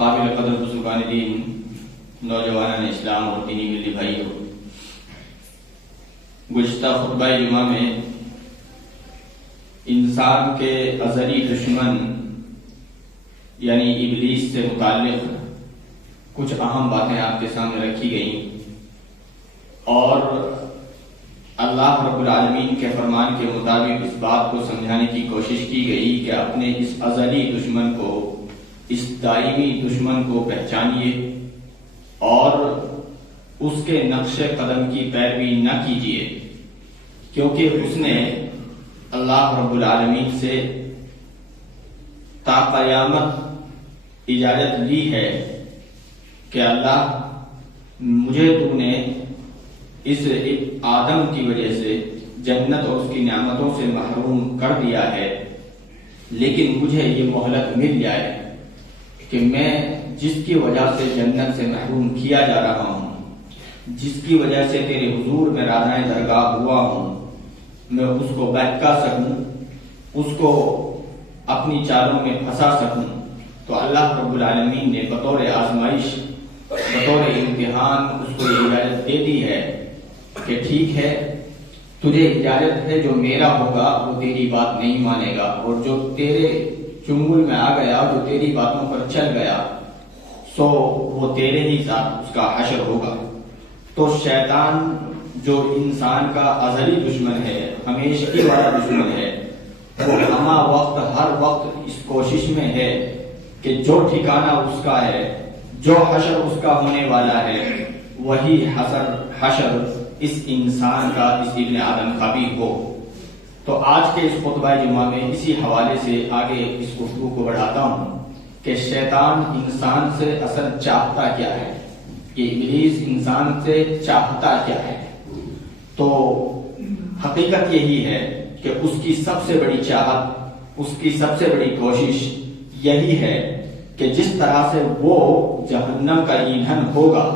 قابل قدر بزرگان دین، نوجوانان اسلام اور دینی ملی بھائیوں، گزشتہ خطبہ جمعہ میں انسان کے ازلی دشمن یعنی ابلیس سے متعلق کچھ اہم باتیں آپ کے سامنے رکھی گئیں اور اللہ رب العالمین کے فرمان کے مطابق اس بات کو سمجھانے کی کوشش کی گئی کہ اپنے اس ازلی دشمن کو، اس دائمی دشمن کو پہچانیے اور اس کے نقش قدم کی پیروی نہ کیجیے، کیونکہ اس نے اللہ رب العالمین سے تا قیامت اجازت لی ہے کہ اللہ مجھے تو نے اس آدم کی وجہ سے جنت اور اس کی نعمتوں سے محروم کر دیا ہے، لیکن مجھے یہ مہلت مل جائے کہ میں جس کی وجہ سے جنت سے محروم کیا جا رہا ہوں، جس کی وجہ سے تیرے حضور میں راہنائے درگاہ ہوا ہوں، میں اس کو بہکا سکوں، اس کو اپنی چالوں میں پھنسا سکوں۔ تو اللہ رب العالمین نے بطور آزمائش، بطور امتحان اس کو یہ اجازت دے دی ہے کہ ٹھیک ہے، تجھے اجازت ہے، جو میرا ہوگا وہ تیری بات نہیں مانے گا، اور جو تیرے چنگل میں آ گیا، جو تیری باتوں پر چل گیا، سو وہ تیرے ہی ساتھ اس کا حشر ہوگا۔ تو شیطان جو انسان کا ازلی دشمن ہے، ہمیشگی والا دشمن ہے، وہ ہمہ وقت ہر وقت اس کوشش میں ہے کہ جو ٹھکانہ اس کا ہے، جو حشر اس کا ہونے والا ہے، وہی حشر اس انسان کا، اس ابن آدم کا بھی ہو۔ تو آج کے اس خطبہ جمعہ میں اسی حوالے سے آگے اس گفتگو کو بڑھاتا ہوں کہ شیطان انسان سے اصل چاہتا کیا ہے، کہ ابلیس انسان سے چاہتا کیا ہے۔ تو حقیقت یہی ہے کہ اس کی سب سے بڑی چاہت، اس کی سب سے بڑی کوشش یہی ہے کہ جس طرح سے وہ جہنم کا ایندھن ہوگا،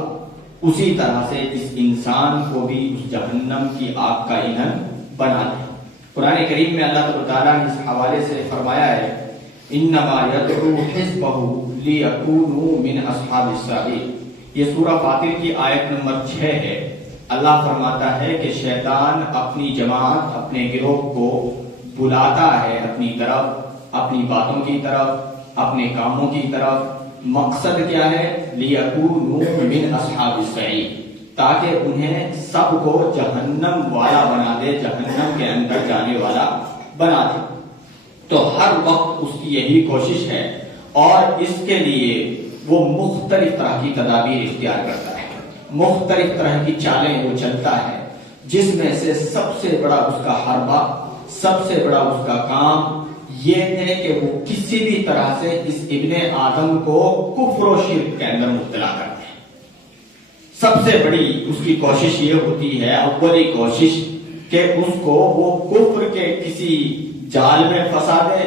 اسی طرح سے اس انسان کو بھی اس جہنم کی آگ کا ایندھن بنا دے۔ قرآن کریم میں اللہ تعالیٰ نے اس حوالے سے فرمایا ہے، انما یدعو حزبہ لیکونوا من اصحاب السعیر۔ یہ سورہ فاطر کی آیت نمبر 6 ہے۔ اللہ فرماتا ہے کہ شیطان اپنی جماعت، اپنے گروہ کو بلاتا ہے اپنی طرف، اپنی باتوں کی طرف، اپنے کاموں کی طرف۔ مقصد کیا ہے؟ لیکونوا من اصحاب السعیر، تاکہ انہیں سب کو جہنم والا بنا دے، جہنم کے اندر جانے والا بنا دے۔ تو ہر وقت اس کی یہی کوشش ہے، اور اس کے لیے وہ مختلف طرح کی تدابیر اختیار کرتا ہے، مختلف طرح کی چالیں وہ چلتا ہے، جس میں سے سب سے بڑا اس کا حربہ، سب سے بڑا اس کا کام یہ ہے کہ وہ کسی بھی طرح سے اس ابن آدم کو کفر و شرک کے اندر مبتلا کر دے۔ سب سے بڑی اس کی کوشش یہ ہوتی ہے، اولی کوشش، کہ اس کو وہ کفر کے کسی جال میں پھنسا دے،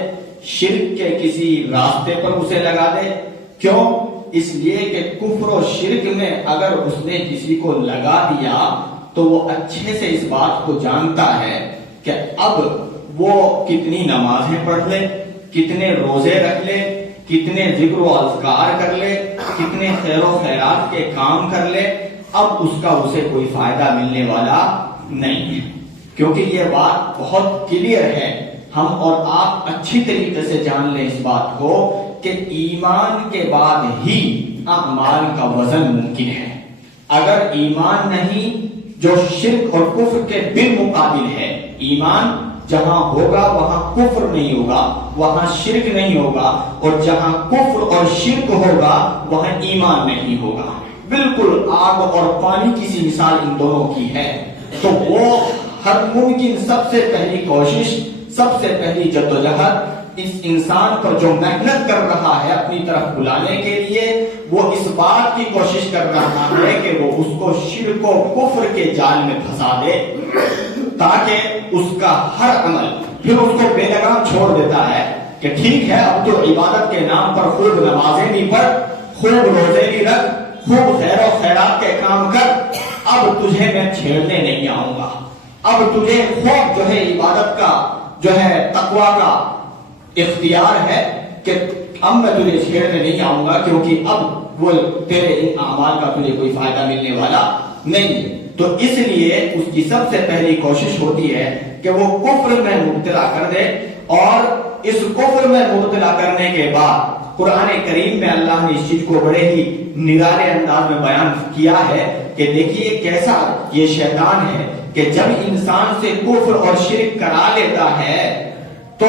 شرک کے کسی راستے پر اسے لگا دے۔ کیوں؟ اس لیے کہ کفر و شرک میں اگر اس نے کسی کو لگا دیا تو وہ اچھے سے اس بات کو جانتا ہے کہ اب وہ کتنی نمازیں پڑھ لے، کتنے روزے رکھ لے، کتنے ذکر و اذکار کر لے، کتنے خیر و خیرات کے کام کر لے، اب اس کا اسے کوئی فائدہ ملنے والا نہیں ہے۔ کیونکہ یہ بات بہت کلیئر ہے، ہم اور آپ اچھی طریقے سے جان لیں اس بات کو کہ ایمان کے بعد ہی اعمال کا وزن ممکن ہے۔ اگر ایمان نہیں، جو شرک اور کفر کے بالمقابل ہے، ایمان جہاں ہوگا وہاں کفر نہیں ہوگا، وہاں شرک نہیں ہوگا، اور جہاں کفر اور شرک ہوگا وہاں ایمان نہیں ہوگا۔ بالکل آگ اور پانی کی سی مثال ان دونوں کی ہے۔ تو وہ ہر ممکن سب سے پہلی کوشش، سب سے پہلی جدوجہد اس انسان پر جو محنت کر رہا ہے اپنی طرف بلانے کے لیے، وہ اس بات کی کوشش کر رہا ہے کہ وہ اس کو شرک و کفر کے جال میں پھنسا دے، تاکہ اس کا ہر عمل پھر اس کو بے لگام چھوڑ دیتا ہے کہ ٹھیک ہے، اب تو عبادت کے نام پر خوب نمازیں بھی پڑھ، خوب روزے بھی رکھ، خوب خیر و خیرات کے کام کر، اب تجھے میں چھیڑنے نہیں آؤں گا، اب تجھے خوب جو ہے عبادت کا، جو ہے تقوی کا اختیار ہے کہ اب میں تجھے چھیڑنے نہیں آؤں گا کیونکہ اب وہ تیرے ان اعمال کا تجھے کوئی فائدہ ملنے والا نہیں. تو اس لیے اس کی سب سے پہلی کوشش ہوتی ہے کہ وہ کفر میں مبتلا کر دے. اور اس کفر میں مبتلا کرنے کے بعد قرآن کریم میں اللہ نے اس چیز کو بڑے ہی نرالے انداز میں بیان کیا ہے کہ دیکھیے کیسا یہ شیطان ہے کہ جب انسان سے کفر اور شرک کرا لیتا ہے تو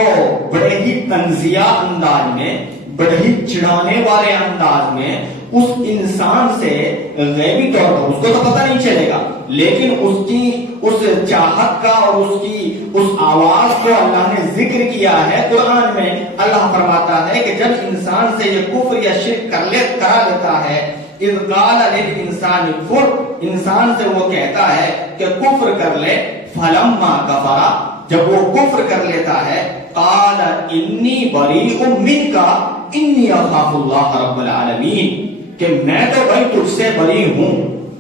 بڑے ہی تنزیہ انداز میں، بڑے ہی چڑھانے والے انداز میں اس انسان سے غیبی طور پر، اس کو تو پتہ نہیں چلے گا، لیکن اس کی اس چاہت کا اور اس کی اس آواز کو اللہ نے ذکر کیا ہے قرآن میں. اللہ فرماتا ہے کہ جب انسان سے یہ کفر یا شرک کرا لیتا ہے، اذ قال للانسان کفر، انسان سے وہ کہتا ہے کہ کفر کر لے، فلما کفر، جب وہ کفر کر لیتا ہے، قال انی بریء منک انی اخاف اللہ رب العالمین، کہ میں تو بھائی تجھ سے بری ہوں،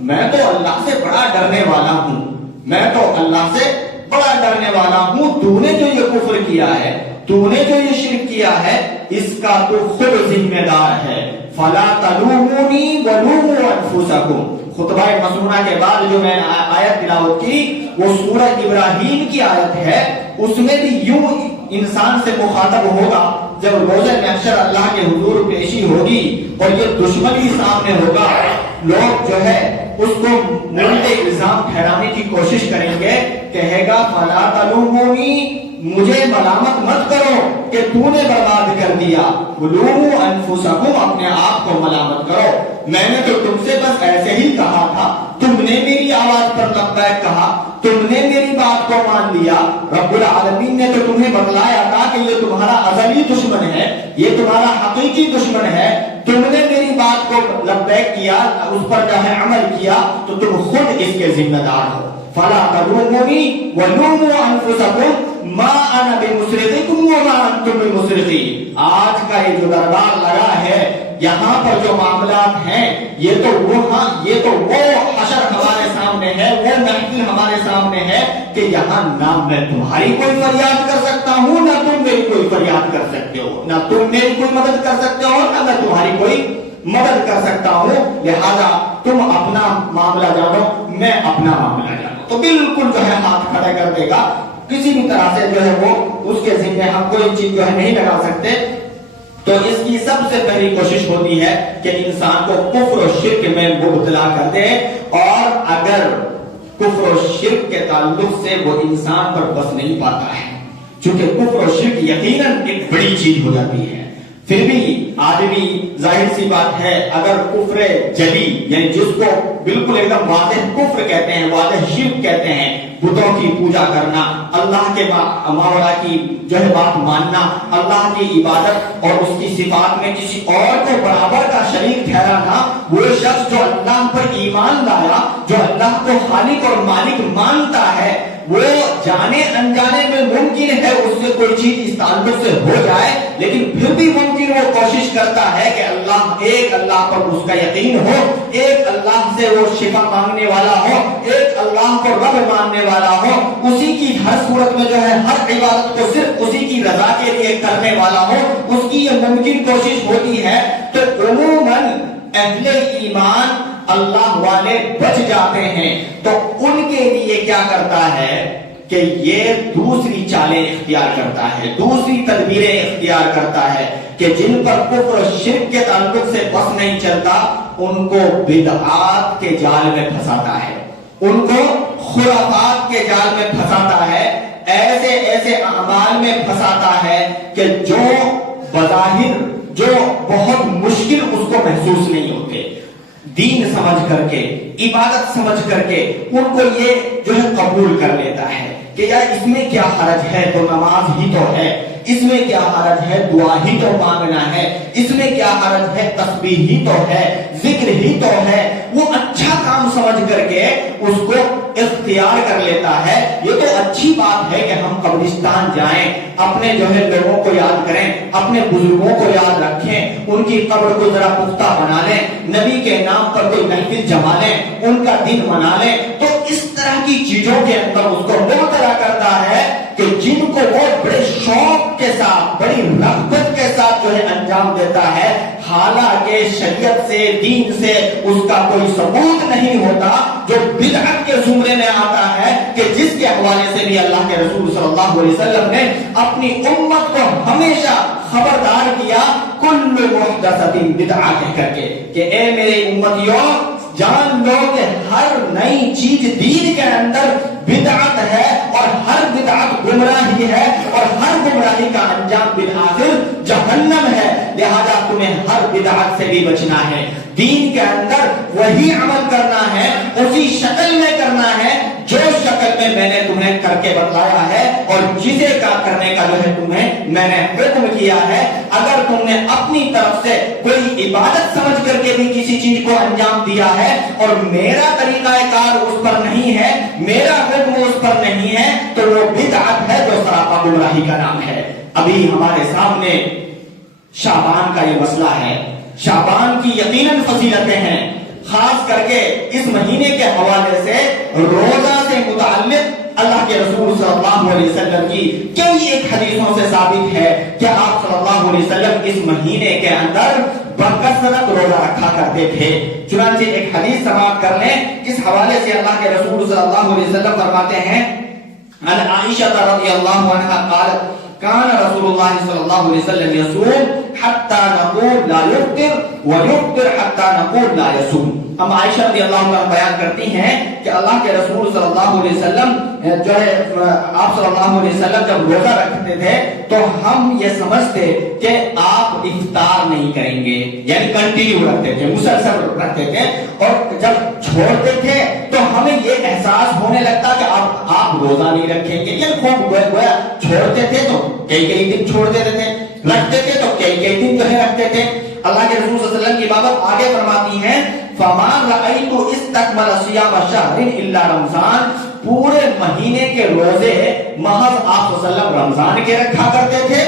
میں تو اللہ سے بڑا ڈرنے والا ہوں، میں تو اللہ سے بڑا ڈرنے والا ہوں. تو نے جو یہ کفر کیا ہے، تو نے جو یہ شرک کیا ہے، اس کا تو خود ذمہ دار ہے. فلا تلومونی ولوموا انفسکم. خطبہ مسنونہ کے بعد جو میں نے آیت تلاوت کی وہ سورہ ابراہیم کی آیت ہے. اس میں بھی یوں انسان سے مخاطب ہوگا جب روز محشر اللہ کے حضور پیشی ہوگی اور یہ دشمن بھی سامنے ہوگا، لوگ جو ہے اس کو مورد الزام ٹھہرانے کی کوشش کریں گے. کہے گا فلا تلومونی، مجھے ملامت مت کرو کہ تو نے برباد کر دیا، ولوموا انفسکم، اپنے آپ کو ملامت کرو، میں نے تو تم سے بس ایسے ہی کہا تھا، تم نے میری آواز پر لبیک کہا، تم نے میری بات کو مان لیا. رب العالمین نے تو تمہیں بتلایا تھا کہ یہ تمہارا ازلی دشمن ہے، یہ تمہارا حقیقی دشمن ہے، تم نے میری بات کو لبیک کیا، اس پر جو ہے عمل کیا، تو تم خود اس کے ذمہ دار ہو. فلا تلومونی ولوموا انفسکم ما انا بمصرخکم وما انتم بمصرخی. آج کا یہ جو دربار لگا ہے، یہاں پر جو معاملات ہیں، یہ تو وہ حشر ہمارے سامنے ہے، وہ محفل ہمارے سامنے ہے کہ یہاں نہ میں تمہاری کوئی فریاد کر سکتا ہوں، نہ تم میری کوئی فریاد کر سکتے ہو، نہ تم میری کوئی مدد کر سکتے ہو، نہ میں تمہاری کوئی مدد کر سکتا ہوں. لہذا تم اپنا معاملہ جانو، میں اپنا معاملہ جانو. تو بالکل جو ہے ہاتھ کھڑے کر دے گا، کسی بھی طرح سے جو ہے وہ اس کے ذمہ ہم کوئی چیز جو ہے نہیں لگا سکتے. تو اس کی سب سے پہلی کوشش ہوتی ہے کہ انسان کو کفر و شرک میں مبتلا کر دے. اور اگر کفر و شرک کے تعلق سے وہ انسان پر بس نہیں پاتا ہے، چونکہ کفر و شرک یقیناً ایک بڑی چیز ہو جاتی ہے، پھر بھی آدمی ظاہر سی بات ہے اگر کفر جلی، یعنی جس کو بالکل ایک دم واضح کفر کہتے ہیں، واضح شرک کہتے ہیں، بتوں کی پوجا کرنا، اللہ کے ماوراء کی جو ہے بات ماننا، اللہ کی عبادت اور اس کی صفات میں کسی اور کو برابر کا شریک ٹھہرانا، وہ شخص جو اللہ پر ایمان لایا، جو اللہ کو خالق اور مالک مانتا ہے، وہ جانے انجانے میں ممکن ہے اس سے کوئی چیز اس تعلق سے ہو جائے، لیکن پھر بھی ممکن وہ کوشش کرتا ہے کہ ایک اللہ پر اس کا یقین ہو، ایک اللہ سے وہ شفا مانگنے والا ہو، ایک اللہ کو رب ماننے والا ہو، اسی کی ہر صورت میں جو ہے ہر عبادت کو صرف اسی کی رضا کے لیے کرنے والا ہو، اس کی یہ ممکن کوشش ہوتی ہے. تو عموماً اہل ایمان اللہ والے بچ جاتے ہیں، تو ان کے لیے کیا کرتا ہے کہ یہ دوسری چالیں اختیار کرتا ہے، دوسری تدبیریں اختیار کرتا ہے کہ جن پر کفر و شرک کے تعلق سے بس نہیں چلتا، ان کو بدعات کے جال میں پھنساتا ہے، ان کو خرافات کے جال میں پھنساتا ہے، ایسے اعمال میں پھنساتا ہے کہ جو بظاہر جو بہت مشکل اس کو محسوس نہیں ہوتے، دین سمجھ کر کے، عبادت سمجھ کر کے ان کو یہ جو ہے قبول کر لیتا ہے کہ یار اس میں کیا حرج ہے، تو نماز ہی تو ہے، اس میں کیا حرج ہے، دعا ہی تو مانگنا ہے، اس میں کیا حرج ہے، تسبیح ہی تو ہے، ذکر ہی تو ہے. وہ اچھا کام سمجھ کر کے اس کو اختیار کر لیتا ہے. یہ تو اچھی بات ہے کہ ہم قبرستان جائیں، اپنے جو ہے لوگوں کو یاد کریں، اپنے بزرگوں کو یاد رکھیں، ان کی قبر کو ذرا پختہ بنا لیں، نبی کے نام پر کوئی محفل جما لیں، ان کا دن منا لیں. تو اس طرح طرح کی چیزوں کے اندر اس کو مبتلا کرتا ہے کہ جن کو وہ بڑے شوق کے ساتھ بڑی رغبت کے ساتھ جو ہے انجام دیتا ہے، حالانکہ شریعت سے دین سے اس کا کوئی ثبوت نہیں ہوتا، جو بدعت کے زمرے میں آتا ہے کہ جس کے حوالے سے بھی اللہ کے رسول صلی اللہ علیہ وسلم نے اپنی امت کو ہمیشہ خبردار کیا، کل محدثۃ بدعہ کہہ کر کے کہ اے میرے امتیوں جان لو کہ ہر نئی چیز دین کے اندر بدعت ہے، اور ہر بدعت گمراہی ہے، اور ہر گمراہی کا انجام بالآخر جہنم ہے، لہذا تمہیں ہر بدعت سے بھی بچنا ہے، دین کے اندر وہی عمل کرنا ہے، اسی شکل میں کرنا ہے جو شکل میں میں نے تمہیں کر کے بتلایا ہے، اور جسے کا کرنے کا جو ہے تمہیں میں نے حکم کیا ہے۔ اگر تم نے اپنی طرف سے کوئی عبادت سمجھ کر کے بھی کسی چیز کو انجام دیا ہے اور میرا طریقہ کار اس پر نہیں ہے، میرا حکم اس پر نہیں ہے، تو وہ بدعت ہے جو سراپا گمراہی کا نام ہے۔ ابھی ہمارے سامنے شعبان کا یہ مسئلہ ہے، شعبان کی یقیناً فضیلتیں ہیں، خاص کر کے اس مہینے کے حوالے سے روزہ سے متعلق اللہ کے رسول صلی اللہ علیہ وسلم کی کئی ایک حدیثوں سے ثابت ہے کہ آپ صلی اللہ علیہ وسلم اس مہینے کے اندر بکثرت روزہ رکھا کرتے تھے۔ چنانچہ ایک حدیث سماعت کر لیں، اس حوالے سے اللہ کے رسول صلی اللہ علیہ وسلم فرماتے ہیں، عن عائشہ رضی اللہ عنہا قالت كان رسول الله صلى الله عليه وسلم يصوم حتى نقول لا يفطر ويفطر حتى نقول لا يصوم۔ ہم عائشہ رضی اللہ عنہ بیان کرتی ہیں کہ اللہ کے رسول صلی اللہ علیہ وسلم جو ہے آپ صلی اللہ علیہ وسلم جب روزہ رکھتے تھے تو ہم یہ سمجھتے کہ آپ افطار نہیں کریں گے، یعنی کنٹینیو رکھتے تھے، مسلسل رکھتے تھے، اور جب چھوڑتے تھے تو ہمیں یہ احساس ہونے لگتا کہ آپ روزہ نہیں رکھیں گے، یعنی خوب گویا چھوڑتے تھے تو کئی دن چھوڑ دیتے تھے، رکھتے تھے تو کئی دن جو ہے رکھتے تھے۔ اللہ کے رسول صلی اللہ علیہ وسلم کی بابت آگے فرماتی ہیں، فَمَا رَأَيْتُ اسْتَكْمَلَ صِيَامَ شَهْرٍ إِلَّا رمضان، پورے مہینے کے روزے محض آپ صلی اللہ علیہ وسلم رمضان کے رکھا کرتے تھے،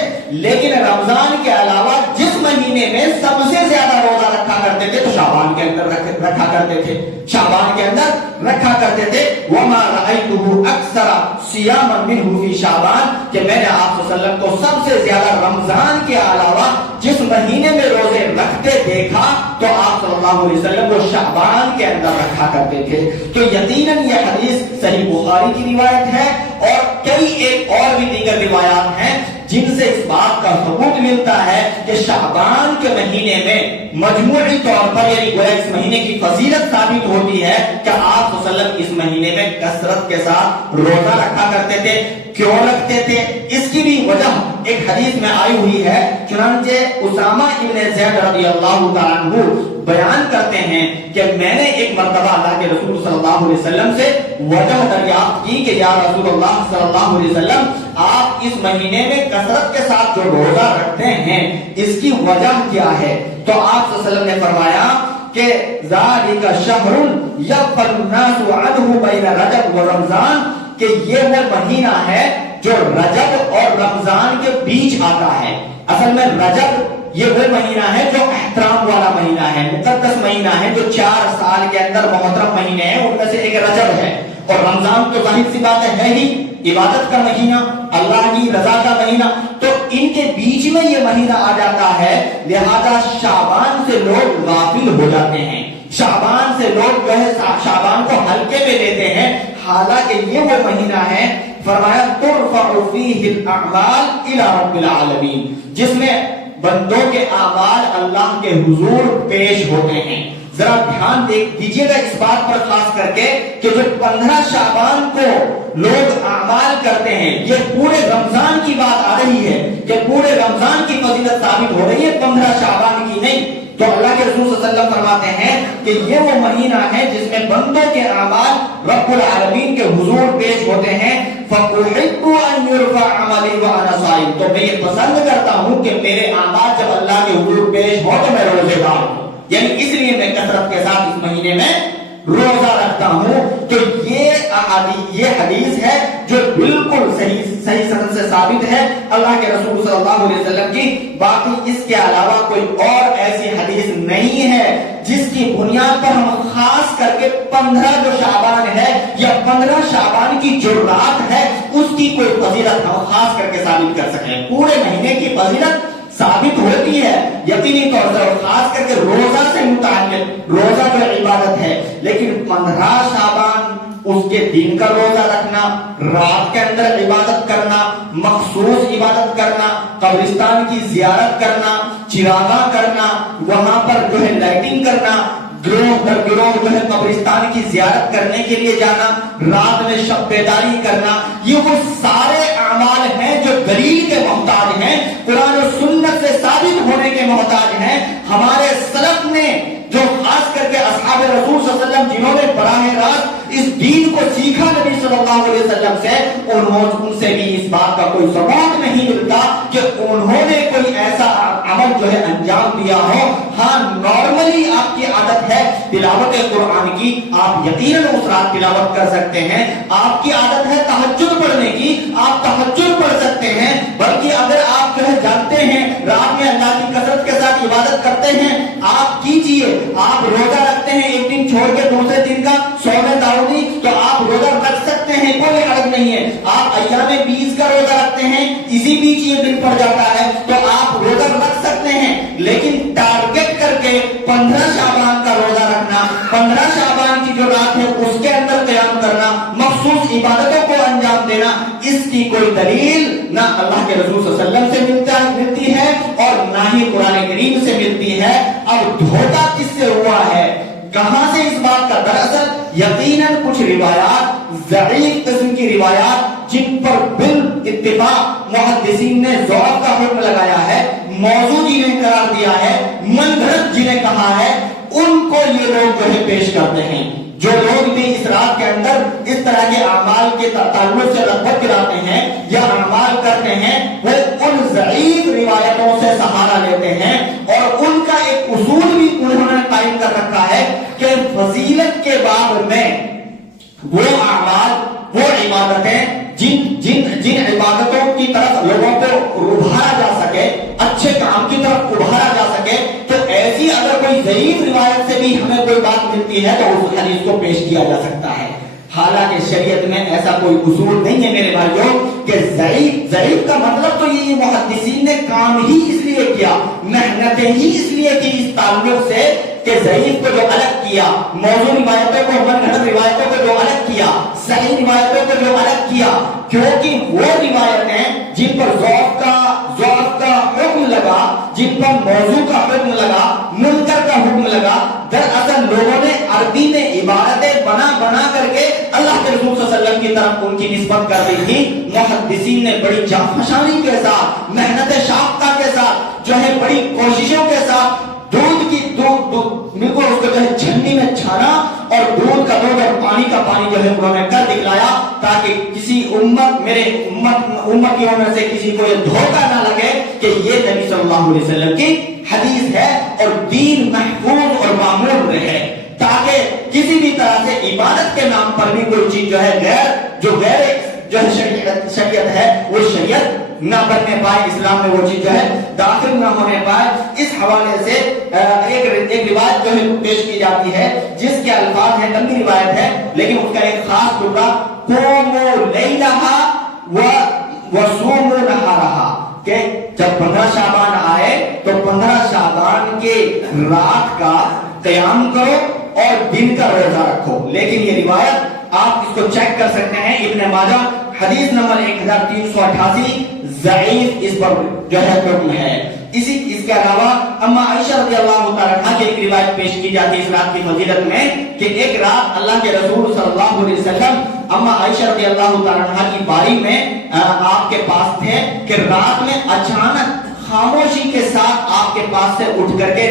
لیکن رمضان کے علاوہ جس مہینے میں سب سے زیادہ روزہ رکھا کرتے تھے تو شعبان کے اندر رکھا کرتے تھے، شعبان کے اندر رکھا کرتے تھے۔ وَمَا رَأَيْتُهُ أَكْثَرَ صِيَامًا مِنْهُ فِي شَعْبَانَ، کہ میں نے آپ صلی اللہ علیہ وسلم کو سب سے زیادہ رمضان کے علاوہ جس مہینے میں روزے رکھتے دیکھا تو آپ صلی اللہ علیہ وسلم کو شعبان کے اندر رکھا کرتے تھے۔ تو یقیناً یہ حدیث صحیح بخاری کی روایت ہے، اور کئی ایک اور بھی دیگر روایات ہیں جن سے اس بات کا ثبوت ملتا ہے کہ شعبان کے مہینے میں مجموعی طور پر یعنی گویا اس مہینے کی فضیلت ثابت ہوتی ہے کہ آپ صلی اللہ علیہ وسلم اس مہینے میں کثرت کے ساتھ روزہ رکھا کرتے تھے۔ کیوں رکھتے تھے؟ اس کی بھی وجہ ایک حدیث میں آئی ہوئی ہے، چنانچہ اسامہ ابن زید رضی اللہ تعالیٰ عنہ بیان کرتے ہیں کہ میں نے ایک مرتبہ اللہ کے رسول صلی اللہ علیہ وسلم سے وجہ دریافت کی کہ یا رسول اللہ صلی اللہ علیہ وسلم، آپ اس مہینے میں کثرت کے ساتھ جو روزہ رکھتے ہیں اس کی وجہ کیا ہے؟ تو آپ صلی اللہ علیہ وسلم نے فرمایا کہ ذالک شہر یغفل الناس عنہ بین رجب و رمضان، کہ یہ وہ مہینہ ہے جو رجب اور رمضان کے بیچ آتا ہے۔ اصل میں رجب یہ وہ مہینہ ہے جو احترام والا مہینہ ہے، مقدس مہینہ ہے، جو 4 سال کے اندر محترم مہینے ہیں، ان میں سے ایک رجب ہے، اور رمضان تو ظاہر سی بات ہے ہی عبادت کا مہینہ، اللہ کی رضا کا مہینہ، تو ان کے بیچ میں یہ مہینہ آ جاتا ہے، لہذا شعبان سے لوگ غافل ہو جاتے ہیں، شعبان سے لوگ جو ہے شعبان کو ہلکے میں لیتے ہیں، حالانکہ یہ وہ مہینہ ہے فرمایا ترفع فیہ الاعمال الی رب العالمین، جس میں بندوں کے اعمال اللہ کے حضور پیش ہوتے ہیں۔ ذرا دھیان دیجیے گا اس بات پر خاص کر کے کہ جو 15 شعبان کو لوگ اعمال کرتے ہیں، یہ پورے رمضان کی بات آ رہی ہے کہ پورے رمضان کی فضیلت ثابت ہو رہی ہے، 15 شعبان کی نہیں۔ تو اللہ کے رسول صلی اللہ علیہ وسلم فرماتے ہیں کہ یہ وہ مہینہ ہے جس میں بندوں کے اعمال رب العالمین کے حضور پیش ہوتے ہیں۔ فَأُحِبُّ أَن يُرْفَعَ عَمَلِي وَأَنَا صَائِمٌ، تو میں یہ پسند کرتا ہوں کہ میرے اعمال جب اللہ کے حضور پیش ہو تو میں روزے دار ہوں، یعنی اس لیے میں کثرت کے ساتھ اس مہینے میں روزہ رکھتا ہوں۔ تو یہ حدیث ہے جو بالکل صحیح سند سے ثابت ہے اللہ کے رسول صلی اللہ علیہ وسلم کی. باقی اس کے علاوہ کوئی اور ایسی حدیث نہیں ہے جس کی بنیاد پر ہم خاص کر کے 15 جو شعبان ہے یا 15 شعبان کی جو رات ہے اس کی کوئی فضیلت ہم خاص کر کے ثابت کر سکیں. پورے مہینے کی فضیلت ثابت ہوتی ہے یقینی طور سے، اور خاص کر کے روزہ سے متعلق، روزہ جو عبادت ہے، لیکن 15 شعبان اس کے دن کا روزہ رکھنا، رات کے اندر عبادت کرنا، مخصوص عبادت کرنا، قبرستان کی زیارت کرنا، چراغاں کرنا، وہاں پر جو ہے لائٹنگ کرنا، گروہ در گروہ جو ہے قبرستان کی زیارت کرنے کے لیے جانا، رات میں شب بیداری کرنا، یہ وہ سارے اعمال ہیں جو دلیل کے محتاج ہیں، قرآن و سنت سے ثابت ہونے کے محتاج ہیں. ہمارے سلف نے جو خاص کر کے اصحاب رسول صلی اللہ علیہ وسلم جنہوں نے براہ راست اس دین کو سیکھا نبی صلی اللہ علیہ وسلم سے، ان سے بھی اس بات کا کوئی ثبوت نہیں ملتا کہ انہوں نے کوئی ایسا عمل جو ہے انجام دیا ہو. ہاں نارملی آپ کی عادت ہے تلاوت قرآن کی، آپ یقیناً اس رات تلاوت کر سکتے ہیں. آپ کی عادت ہے تہجد پڑھنے کی، آپ تہجد پڑھ سکتے ہیں. بلکہ اگر آپ جو ہے جانتے ہیں رات میں اللہ کی کثرت کے ساتھ عبادت کرتے ہیں، آپ کیجئے. آپ روزہ رکھتے ہیں ایک دن چھوڑ کے دوسرے دن کا صوم داؤدی، تو آپ روزہ رکھ سکتے ہیں، کوئی حرج نہیں ہے. آپ ایام 20 کا روزہ رکھتے ہیں، اسی بیچ یہ دن پڑ جاتا ہے تو آپ روزہ رکھ سکتے ہیں. لیکن ٹارگٹ کر کے 15 شعبان کا روزہ رکھنا، 15 شعبان کی جو رات ہے اس کے اندر قیام کرنا، مخصوص عبادتوں کو انجام دینا، اس کی کوئی دلیل نہ اللہ کے رسول صلی اللہ علیہ وسلم سے ملتی ہے اور نہ ہی قرآن کریم سے ملتی ہے. اب دھوکہ کس سے ہوا ہے، کہاں سے اس بات کا؟ دراصل یقیناً کچھ روایات، ضعیف قسم کی روایات جن پر بالاتفاق محدثین نے ضعف کا حکم لگایا ہے، موضوع جنہیں قرار دیا ہے، من گھڑت جنہیں کہا ہے، ان کو یہ لوگ جو ہے پیش کرتے ہیں. جو لوگ بھی اس رات کے اندر اس طرح کے اعمال کے تعلق سے رغبت دلاتے ہیں یا اعمال کرتے ہیں، وہ ان ضعیف روایتوں سے سہارا لیتے ہیں اور ان کا ایک اصول بھی انہوں نے قائم کر رکھا ہے کہ فضیلت کے باب میں وہ اعمال، وہ عبادتیں جن عبادتوں کی طرف لوگوں کو ابھارا جا سکے، اچھے کام کی طرف ابھارا جا سکے، تو ایسی اگر کوئی ضعیف روایت سے بھی ہمیں کوئی بات ملتی ہے تو اس حدیث کو پیش کیا جا سکتا ہے. حالانکہ شریعت میں ایسا کوئی اصول نہیں ہے میرے بھائیوں کہ ضعیف کا مطلب تو یہ محدثین نے کام ہی اس لیے کیا، محنتیں ہی اس لیے کی اس تعلق سے کہ ضعیف کو جو الگ کیا، موضوع روایتوں کو، من گھڑت روایتوں کو جو الگ کیا، صحیح روایتوں کو جو الگ کیا، کیونکہ وہ روایتیں جن پر ضعف کا حکم لگا، جن پر موضوع کا حکم لگا، منکر کا حکم لگا، دراصل لوگوں نے عربی میں عبارتیں بنا کر کے اللہ کے رسول صلی اللہ علیہ وسلم کی طرف ان کی نسبت کر دی تھی. محدثین نے بڑی جانفشانی کے ساتھ، محنت شاقہ کے ساتھ، جو ہے بڑی کوششوں کے ساتھ دودھ بالکل اس کو جو ہے چھنی میں چھانا اور دودھ کا دودھ اور پانی کا پانی جو ہے انہوں نے کر دکھلایا تاکہ کسی امتیوں میں سے کسی کو یہ دھوکہ نہ لگے کہ یہ نبی صلی اللہ علیہ وسلم کی حدیث ہے اور دین محفوظ اور معمول رہے، تاکہ کسی بھی طرح سے عبادت کے نام پر بھی کوئی چیز جو ہے غیر شریعت ہے وہ شریعت نہ بننے پائے، اسلام میں وہ چیز جو ہے داخل نہ ہونے پائے. اس حوالے سے ایک روایت جو ہے پیش کی جاتی ہے جس کے الفاظ ہیں، لمبی روایت ہے لیکن اس کا ایک خاص ٹکڑا، قوموا لیلہا وصوموا نہارہا، کہ جب 15 شعبان آئے تو 15 شعبان کے رات کا قیام کرو اور دن کا روزہ رکھو. لیکن یہ روایت آپ اس کو چیک کر سکتے ہیں، ابن ماجہ حدیث نمبر 1388، ضعیف اس پر جو ہے حکم ہے. اس کے علاوہ اما عائشہ رضی اللہ تعالیٰ عنہ کی ایک روایت پیش کی جاتی ہے اس رات کی فضیلت میں کہ ایک رات اللہ کے رسول صلی اللہ علیہ وسلم اما عائشہ رضی اللہ تعالیٰ عنہ کی باری میں آپ کے پاس تھے کہ رات میں اچانک خاموشی کے ساتھ آپ کے پاس سے اٹھ کر کے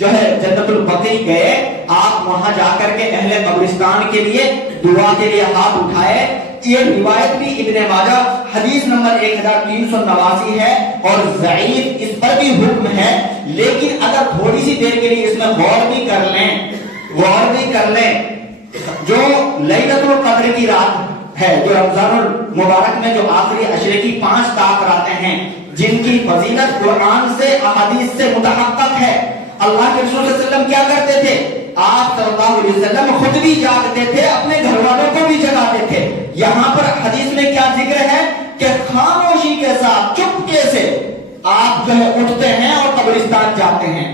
جو ہے جنت البقیع گئے. آپ وہاں جا کر کے اہل قبرستان کے لیے دعا کے لیے ہاتھ اٹھائے. یہ روایت بھی ابن ماجہ حدیث نمبر 1389 ہے اور ضعیف اس پر بھی حکم ہے. لیکن اگر تھوڑی سی دیر کے لیے اس میں غور بھی کر لیں جو لیلۃ القدر کی رات ہے جو رمضان المبارک میں جو آخری عشرے کی 5 راتیں ہیں جن کی فضیلت قرآن سے احادیث سے متحقق ہے. اللہ کے رسول صلی اللہ علیہ وسلم کیا کرتے تھے؟ آپ صلی اللہ علیہ وسلم خود بھی جاگتے تھے, اپنے گھر والوں کو بھی جگاتے تھے. یہاں پر حدیث میں کیا ذکر ہے کہ خاموشی کے ساتھ چپکے سے آپ جو ہے اٹھتے ہیں اور قبرستان جاتے ہیں.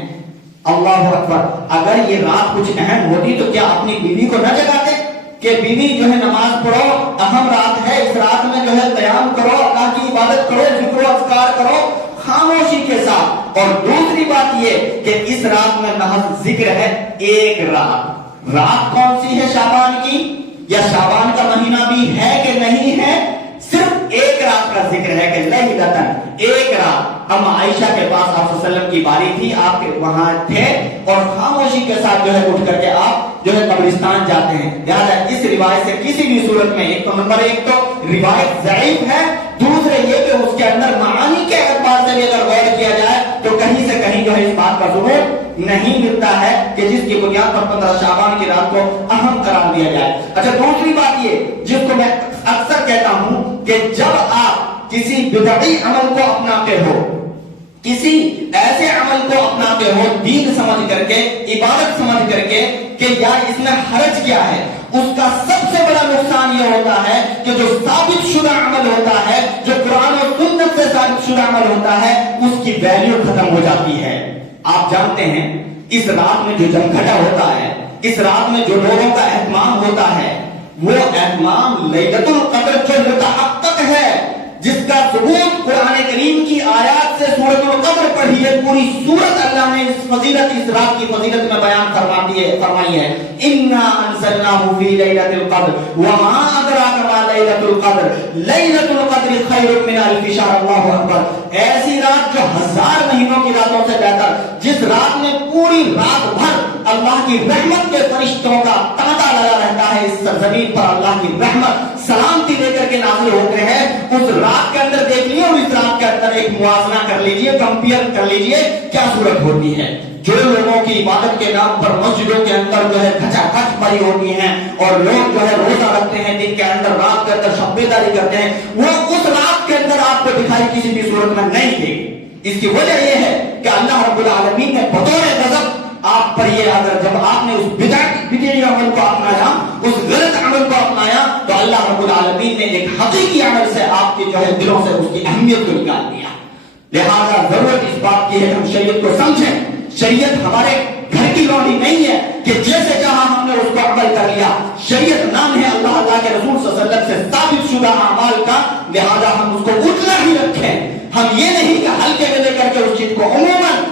اللہ اکبر. اگر یہ رات کچھ اہم ہوتی تو کیا اپنی بیوی کو نہ جگاتے کہ بیوی جو ہے نماز پڑھو, اہم رات ہے, اس رات میں جو ہے قیام کرو, اللہ کی عبادت کرو, ذکر و اذکار کرو خاموشی کے ساتھ. اور دوسری بات یہ کہ اس رات میں محض ذکر ہے ایک رات. رات کون سی ہے؟ شعبان کی, یا شعبان کا مہینہ بھی ہے کہ نہیں ہے؟ صرف ایک رات کا ذکر ہے کہ لیلۃ, ایک رات. اما عائشہ کے پاس آپ صلی اللہ علیہ وسلم کی باری تھی, آپ کے وہاں تھے اور خاموشی کے ساتھ جو ہے اٹھ کر کے آپ جو ہے قبرستان جاتے ہیں. لہٰذا اس روایت سے کسی بھی صورت میں ایک تو روایت ضعیف ہے, دوسرے یہ کہ اس کے اندر معانی کے اعتبار سے بھی اگر غور کیا جائے تو کہیں سے کہیں جو ہے اس بات کا ثبوت نہیں ملتا ہے کہ جس کی بنیاد پر 15 شعبان کی رات کو اہم قرار دیا جائے. اچھا, دوسری بات یہ جس کو میں اکثر کہتا ہوں کہ جب آپ کسی بدعی عمل کو اپناتے ہو, کسی ایسے عمل کو اپناتے ہو دین سمجھ کر کے, عبادت سمجھ کر کے کہ یار اس میں حرج کیا ہے, اس کا سب سے بڑا نقصان یہ ہوتا ہے کہ جو ثابت شدہ عمل ہوتا ہے, جو قرآن و سنت سے ثابت شدہ عمل ہوتا ہے, اس کی ویلیو ختم ہو جاتی ہے. آپ جانتے ہیں اس رات میں جو جمگھٹا ہوتا ہے, اس رات میں جو لوگوں کا اہتمام ہوتا ہے, وہ اہتمام لیلۃ القدر جو متحقق ہے, جس کا ثبوت قرآن کریم کی آیات سے سورۃ القدر پڑھی ہے. پوری سورت اللہ نے اس فضیلت, اس رات کی فضیلت میں بیان فرمائی ہے. انا انزلناہ فی لیلۃ القدر وما ادراک ما لیلۃ القدر لیلۃ القدر خیر من الف شہر. اللہ اکبر. ایسی رات جو 1000 مہینوں کی راتوں سے بہتر, جس رات میں پوری رات بھر اللہ کی رحمت کے فرشتوں کا تانتا لگا رہتا ہے, اس سرزمین پر اللہ کی رحمت سلامتی لے کر کے نازل ہوتے ہیں. اس رات کے اندر دیکھ لیجیے اور اس رات کے اندر ایک موازنہ کر لیجیے, کمپیئر کر لیجیے کیا صورت ہوتی ہے. جو لوگوں کی عبادت کے نام پر مسجدوں کے اندر جو ہے کھچا کھچ پڑی ہوتی ہیں اور لوگ جو ہے روزہ رکھتے ہیں دن کے اندر, رات کے اندر شب بیداری کرتے ہیں, وہ اس رات کے اندر آپ کو دکھائی کسی بھی صورت میں نہیں دے. اس کی وجہ یہ ہے کہ اللہ رب العالمین نے بطور غضب آپ پر یہ, اگر جب آپ نے اس بدعی عمل کو اپنایا, اس غلط عمل کو اپنایا, تو اللہ رب العالمین نے ایک حقیقی عمل سے آپ کے جو ہے دلوں سے اس کی اہمیت کو نکال دیا. لہذا ضرورت اس بات کی ہے کہ ہم شریعت کو سمجھیں. شریعت ہمارے گھر کی لونڈی نہیں ہے کہ جیسے چاہا ہم نے اس کو عمل کر لیا. شریعت نام ہے اللہ کے رسول صلی اللہ علیہ وسلم سے ثابت شدہ اعمال کا, لہذا ہم اس کو اتنا ہی رکھیں. ہم یہ نہیں کہ ہلکے میں لے کر کے اس چیز کو. عموماً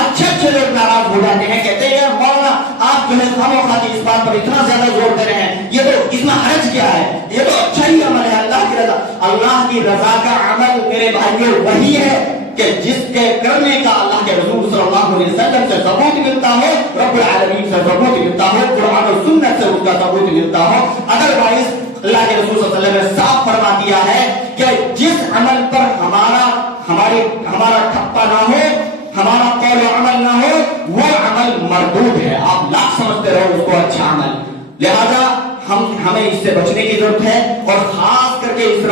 اچھے لوگ ناراض ہو جاتے ہیں, کہتے ہیں مولانا آپ جو ہے خاموخواہ کی اس بات پر اتنا زیادہ زور دے رہے ہیں, یہ تو اس میں حرج کیا ہے, یہ تو اچھا ہی عمل ہے. اللہ کی رضا, اللہ کی رضا کا عمل میرے بھائیوں وہی ہے کہ جس کے کرنے کا اللہ کے رسول صلی اللہ علیہ وسلم سے ثبوت ملتا ہو, رب العالمین سے ثبوت ملتا ہو, قرآن و سنت سے اس کا ثبوت ملتا ہو. ادروائز اللہ کے رسول صلی اللہ علیہ وسلم نے صاف فرما دیا ہے کہ جس عمل پر ہمارا ٹھپا نہ ہو, ہمارا قول و عمل نہ ہو, وہ عمل مردود ہے. آپ لاکھ سمجھتے رہو اس کو اچھا عمل. لہذا ہمیں اس سے بچنے کی ضرورت ہے. اور خاص کر کے اس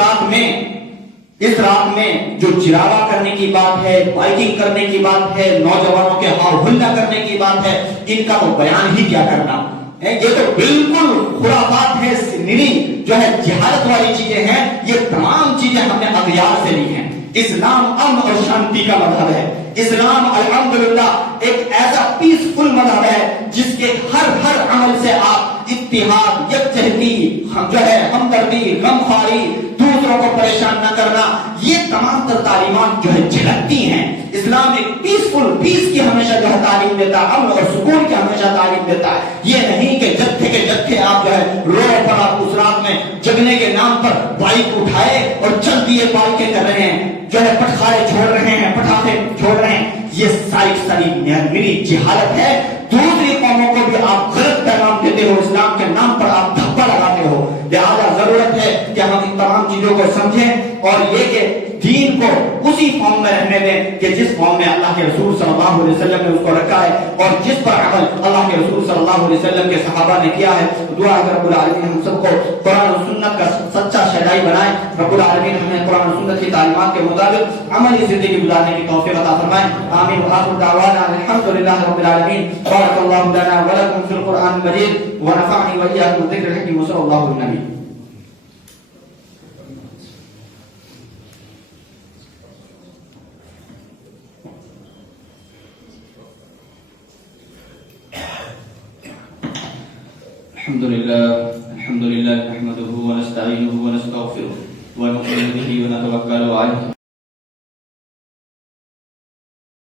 رات میں جو چراغا کرنے کی بات ہے, بائکنگ کرنے کی بات ہے, نوجوانوں کے ہاں ہلا کرنے کی بات ہے, ان کا تو بیان ہی کیا کرنا. یہ تو بالکل خرافات ہے, نری جو ہے جہالت والی چیزیں ہیں. یہ تمام چیزیں ہم نے اغیار سے لی ہیں. اسلام امن اور شانتی کا مذہب ہے. اسلام الحمدللہ ایک ایسا پیسفل مذہب ہے جس کے ہر عمل سے آپ اتحاد, یکجہتی, جو ہے ہمدردی, غمخواری, دوسروں کو پریشان نہ کرنا, یہ تمام تر تعلیمات جو ہے جھلکتی ہیں. اسلام ایک پیس کی ہمیشہ جو ہے تعلیم دیتا ہے, امن اور سکون کی ہمیشہ تعلیم دیتا ہے. یہ نہیں کہ جتھے کے جتھے آپ جو ہے روڈ پر آپ اس رات میں جگنے کے نام پر بائک اٹھائے اور چل دیے بائکیں کر رہے ہیں, جو ہے پٹخارے چھوڑ رہے ہیں, پٹاخے چھوڑ رہے ہیں. یہ ساری میری جہالت ہے. دوسری قوموں کو بھی آپ غلط پیغام دیتے ہو, اسلام کے نام پر آپ دھپا لگاتے ہو. لہذا ضرورت ہے کہ ہم ان تمام چیزوں کو سمجھیں اور یہ کہ دین کو اسی قوم میں رہنے دیں کہ جس قوم میں اللہ کے رسول صلی اللہ علیہ وسلم نے اس کو رکھا ہے اور جس پر عمل اللہ کے رسول صلی اللہ علیہ وسلم کے صحابہ نے کیا ہے. دعا ہے رب العالمین ہم سب کو قرآن و سنت کا سچا شہدائی بنائے. رب العالمین ہمیں قرآن و سنت کی تعلیمات کے مطابق عملی زندگی گزارنے کی توفیق عطا فرمائے. آمین. وآخر دعوانا الحمدللہ رب العالمین. بارک اللہ لنا ولکم فی القرآن المجید ونفعنی وإیاکم بالذکر الحکیم وصلی اللہ علی النبی. الحمد لله نحمده ونستعينه ونستغفره ونؤمن به ونتوكل عليه